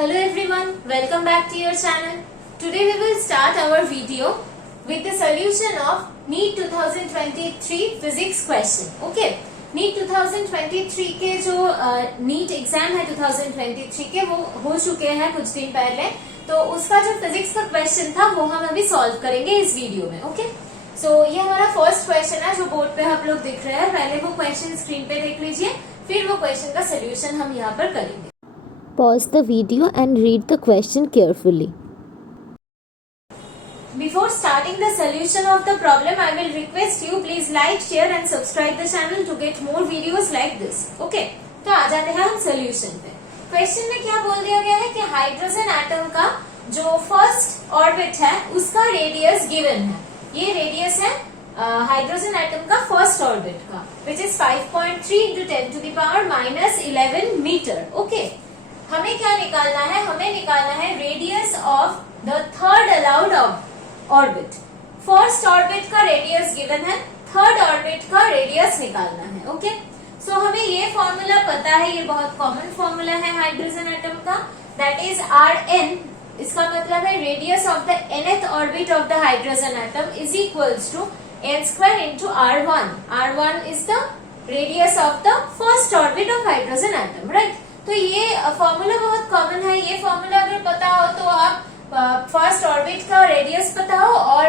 Hello everyone, welcome back to your channel. Today we will start our video with the solution of NEET 2023 physics question. Okay, NEET 2023 के जो NEET exam है 2023 के वो हो चुके हैं कुछ दिन पहले, तो उसका जो फिजिक्स का क्वेश्चन था वो हम अभी सॉल्व करेंगे इस वीडियो में. ओके, सो ये हमारा फर्स्ट क्वेश्चन है जो बोर्ड पे आप लोग दिख रहे हैं. पहले वो क्वेश्चन स्क्रीन पे देख लीजिए, फिर वो क्वेश्चन का सोल्यूशन हम यहाँ पर करेंगे. Pause the video and read the question carefully. Before starting the solution of the problem, I will request you please like, share and subscribe the channel to get more videos like this. Okay, तो आ जाते हैं हम solution पे. Question में क्या बोल दिया गया है कि हाइड्रोजन एटम का जो फर्स्ट ऑर्बिट है उसका रेडियस गिवन है. ये रेडियस है हाइड्रोजन एटम का फर्स्ट ऑर्बिट का, which is 5.3 into 10 to the power minus 11 metre. Okay, हमें क्या निकालना है? हमें निकालना है radius of the third allowed orbit. First orbit का रेडियस गिवन है, थर्ड ऑर्बिट का रेडियस निकालना है. ओके, सो हमें ये फॉर्मूला पता है, ये बहुत कॉमन फॉर्मूला है हाइड्रोजन एटम का, दैट इज Rn. इसका मतलब है radius of the nth orbit of the hydrogen atom is equals to n square into R1. R1 is the radius of the first orbit of hydrogen atom, right. तो ये formula बहुत common है. ये formula अगर पता हो तो आप फर्स्ट ऑर्बिट का रेडियस पता हो और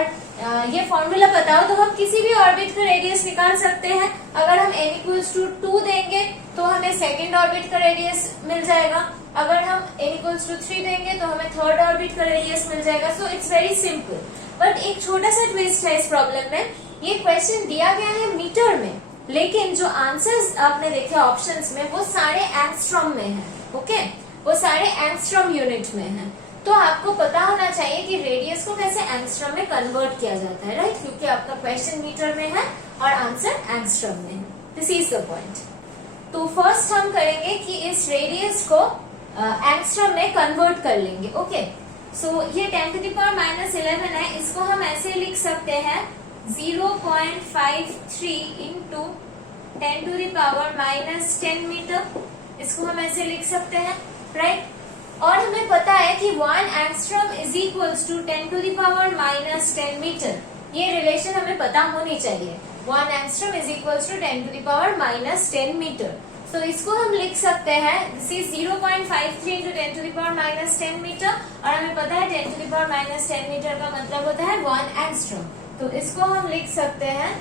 ये फॉर्मूला पता हो तो हम किसी भी ऑर्बिट का रेडियस निकाल सकते हैं. अगर हम n इक्वल्स टू 2 देंगे तो हमें सेकेंड ऑर्बिट का रेडियस मिल जाएगा. अगर हम n इक्वल्स टू 3 देंगे तो हमें थर्ड ऑर्बिट का रेडियस मिल जाएगा. So it's very simple. But एक छोटा सा ट्विस्ट है इस प्रॉब्लम में. ये क्वेश्चन दिया गया है मीटर में, लेकिन जो आंसर्स आपने देखे ऑप्शंस में वो सारे एंगस्ट्रॉम में हैं. ओके, वो सारे एंगस्ट्रॉम यूनिट में हैं. तो आपको पता होना चाहिए कि रेडियस को कैसे एंगस्ट्रॉम में कन्वर्ट किया जाता है, राइट, क्योंकि आपका क्वेश्चन मीटर में है और आंसर एंगस्ट्रॉम में है. This is the point. तो फर्स्ट हम करेंगे कि इस रेडियस को एंगस्ट्रॉम में कन्वर्ट कर लेंगे. ओके, सो ये 10 to the power minus 11 है, इसको हम ऐसे लिख सकते हैं 0.53 into 10 to the power minus 10 metre. इसको हम ऐसे लिख सकते हैं, राइट. और हमें पता है कि 1 angstrom is equals to 10 to the power minus 10 metre. ये रिलेशन हमें पता होनी चाहिए. 1 angstrom is equals to 10 to the power minus 10 metre. तो इसको हम लिख सकते हैं, this is 0.53 into 10 to the power minus 10 metre. और हमें पता है 10 to the power minus 10 metre का मतलब होता है 1 एंगस्ट्रॉम. तो इसको हम लिख सकते हैं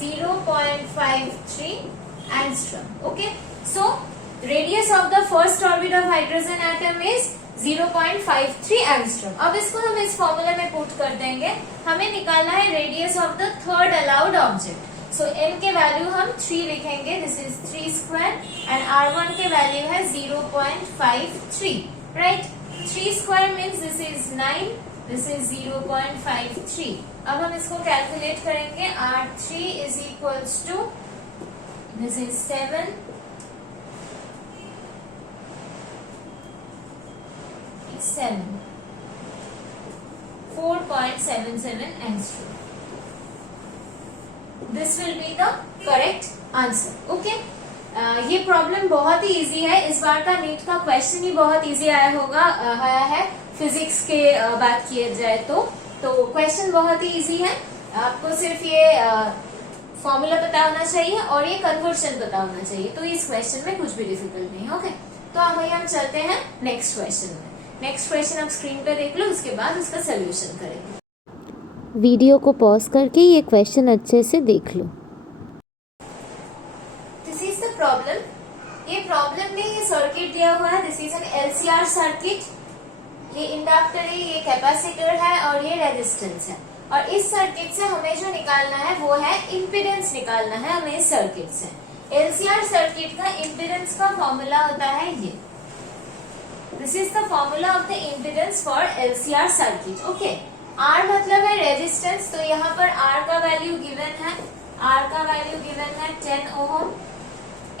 0.53 angstrom. Okay, so radius of the first orbit of hydrogen atom is 0.53 angstrom. अब इसको हम इस फॉर्मूला में पुट कर देंगे. हमें निकालना है radius of the third allowed object. So n के वैल्यू हम 3 लिखेंगे, this is 3 square, and R1 के वैल्यू है 0.53, right. 3 square means this is 9, this is 0.53. अब हम इसको कैलकुलेट करेंगे. R3 is equals to this is 7, 4.77 angstrom. This will be the correct answer. Okay. ये प्रॉब्लम बहुत ही इजी है. इस बार का नीट का क्वेश्चन ही बहुत इजी आया है फिजिक्स के बात किए जाए तो क्वेश्चन बहुत ही इजी है. आपको सिर्फ ये फॉर्मूला पता होना चाहिए और ये कन्वर्शन पता होना चाहिए, तो इस क्वेश्चन में कुछ भी डिफिकल्ट नहीं. ओके, तो अब हम चलते हैं नेक्स्ट क्वेश्चन में. नेक्स्ट क्वेश्चन आप स्क्रीन पे देख लो, उसके बाद उसका सोल्यूशन करेंगे. वीडियो को पॉज करके ये क्वेश्चन अच्छे से देख लो. This is the problem. ये प्रॉब्लम में ये सर्किट दिया हुआ है. This is an LCR circuit. ये इंडक्टर है, ये कैपेसिटर है और ये रेजिस्टेंस है. और इस सर्किट से हमें जो निकालना है वो है इम्पीडेंस निकालना है हमें इस सर्किट से. LCR सर्किट का इम्पीडेंस का फॉर्मूला होता है ये. This is the formula of the impedance for LCR circuit. Okay, R मतलब है रेजिस्टेंस, तो यहाँ पर R का वैल्यू गिवन है. R का वैल्यू गिवन है 10 ओम.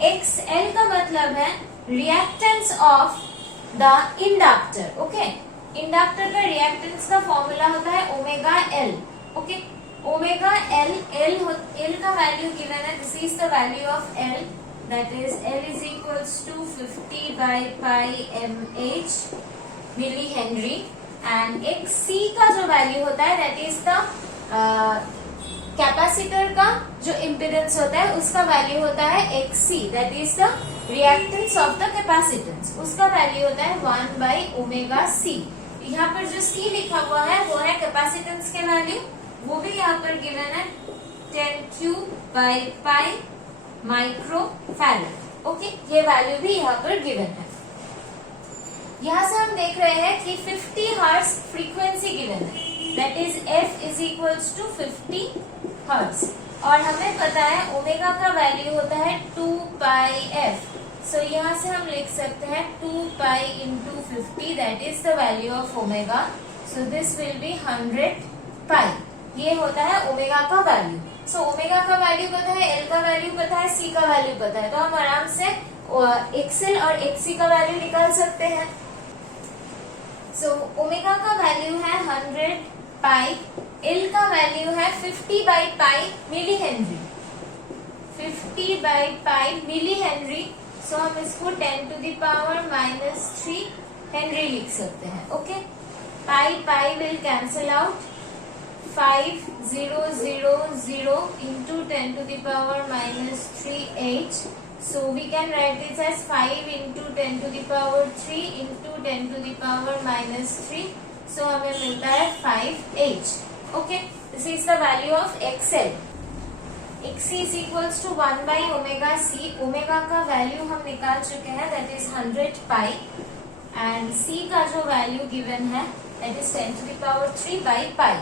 XL का मतलब है reactance of the inductor. Okay, inductor का रिएक्टेंस का फॉर्मूला होता है omega L. Okay, omega L का वैल्यू गिवन है. This is the value of L, that is L is equals to 50 by pi mH millihenry and एक C का जो value होता है दैट इज द कैपेसिटर का जो impedance होता है उसका वैल्यू होता है XC that is the reactance of the capacitance, उसका वैल्यू होता है 1 बाई ओमेगा C। यहाँ पर जो C लिखा हुआ है वो है कैपेसिटेंस के वैल्यू, वो भी यहाँ पर गिवन है 10 cube by pi micro farad. Okay, ये वैल्यू भी यहाँ पर गिवन है। यहाँ से हम देख रहे हैं कि 50 हर्ट्ज फ्रीक्वेंसी गिवन है that is F is equals to 50 hertz और हमें पता है ओमेगा का वैल्यू होता है 2 पाई F। सो यहाँ से हम लिख सकते हैं 2 pi into 50 that is the value of omega. So this will be 100 पाई, ये होता है ओमेगा का वैल्यू। सो ओमेगा का वैल्यू पता है, एल का वैल्यू पता है, सी का वैल्यू पता है, तो हम आराम से एक्सएल और एक्सी का वैल्यू निकाल सकते हैं। सो ओमेगा का वैल्यू है 100 पाई, एल का वैल्यू है 50 by pi millihenry, 50 by pi millihenry. So हम इसको 10 टू द पावर -3 हेनरी लिख सकते हैं। Okay, pi pi will cancel out, 5 0 0 0 into 10 to the power -3 H. So we can write this as 5 into 10 to the power 3 into 10 to the power -3. So हमें मिलता है 5H. Okay, this is the value of XL. XC is equals to 1 by omega C. Omega का value हम निकाल चुके हैं that is 100 pi and C का जो वैल्यू गिवन है that is 10 to the power 3 by pi.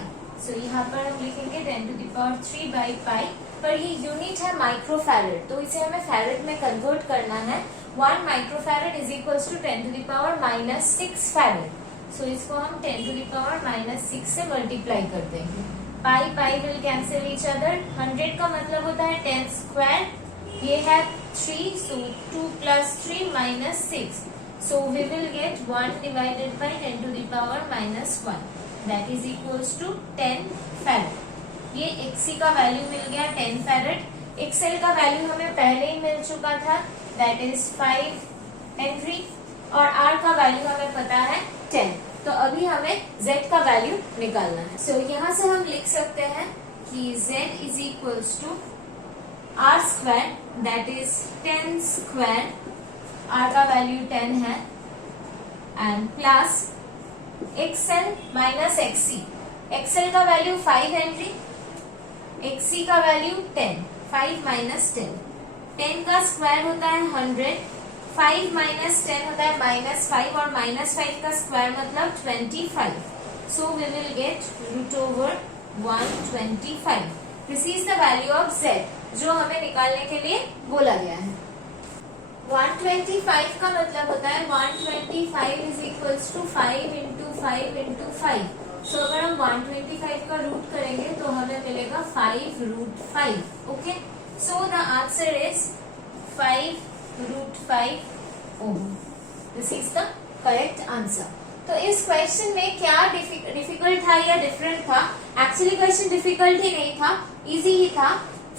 So यहाँ पर हम लिखेंगे 10 to the power 3 by pi, पर ये यूनिट है माइक्रोफैरेड तो इसे हमें फैरेड में कन्वर्ट करना है। 1 microfarad is equals to 10 to the power -6 farad. So इसको हम 10 टू द पावर -6 से मल्टीप्लाई कर देंगे। पाई पाई विल कैंसिल ईच अदर, 100 का मतलब होता है 10 स्क्वायर, ये है 3, so 2 plus 3 -6, so we will get 1 divided by 10 to the power -1 that is equals to 10 farad. ये XC का वैल्यू मिल गया 10 फैरेड। XL का वैल्यू हमें पहले ही मिल चुका था दैट इज 5 हेनरी और R का वैल्यू हमें पता है 10। तो अभी हमें Z का वैल्यू निकालना है। सो यहाँ से हम लिख सकते हैं कि Z is equals to R square that is 10 square, R का वैल्यू 10 है and plus XL minus XC। XL का वैल्यू 5 हेनरी, XC का वैल्यू 10, 5 माइनस 10, 10 का स्क्वायर होता है 100, 5 माइनस 10 होता है -5 और -5 का स्क्वायर मतलब 25। So we will get √125। This is the value of Z जो हमें निकालने के लिए बोला गया है। 125 का मतलब होता है 125 is equals to 5 into 5 into 5। So अगर हम 125 का रूट करेंगे तो हमें मिलेगा 5√5। Okay, so the answer is 5√5 ohm. This is the correct answer. तो इस क्वेश्चन में क्या डिफिकल्ट था या डिफरेंट था? एक्चुअली क्वेश्चन डिफिकल्ट ही नहीं था, इजी ही था।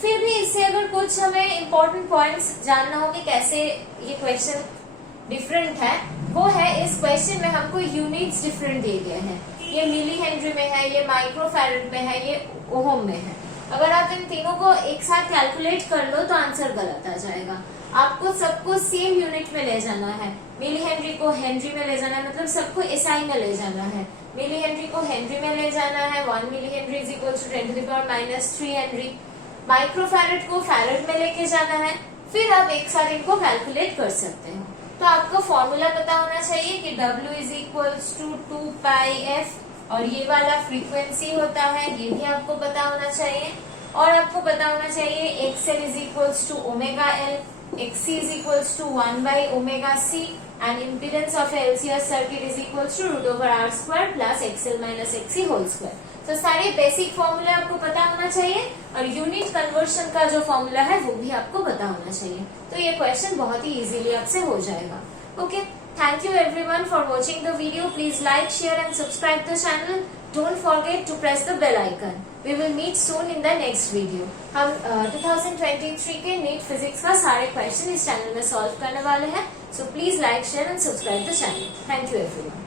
फिर भी इससे अगर कुछ हमें इम्पोर्टेंट पॉइंट्स जानना हो कि कैसे ये क्वेश्चन डिफरेंट है, वो है इस क्वेश्चन में हमको यूनिट्स डिफरेंट दिए गए हैं। ये मिली हेनरी में है, ये माइक्रोफैरेड में है, ये ओहम में है। अगर आप इन तीनों को एक साथ कैलकुलेट कर लो तो आंसर गलत आ जाएगा। आपको सबको सेम यूनिट में ले जाना है। मिली हेनरी को हेनरी में ले जाना है, मतलब सबको एसआई में ले जाना है। मिली हेनरी को हेनरी में ले जाना है, 1 milli henry is equal to 10 to the power -3 henry. Microfarad को फैरेड में लेके जाना है, फिर आप एक साथ इनको कैलकुलेट कर सकते हो। तो आपको फॉर्मूला पता होना चाहिए कि W is equals to 2 pi F और ये वाला फ्रीक्वेंसी होता है, ये भी आपको पता होना चाहिए। और आपको पता होना चाहिए XL is equals to omega L, XC is equals to 1 by omega C and impedance of a LCR circuit is equals to √R square plus XL minus XC whole square। तो सारे बेसिक फॉर्मूले आपको पता होना चाहिए और unit conversion का जो फॉर्मूला है वो भी आपको पता होना चाहिए। तो ये क्वेश्चन बहुत ही इजीली आपसे हो जाएगा। Okay, Thank you everyone for watching the video. Please like, share and subscribe the channel. Don't forget to press the bell icon. We will meet soon in the next video. हम 2023 के NEET physics का सारे question इस channel में solve करने वाले हैं. So please like, share and subscribe the channel. Thank you everyone.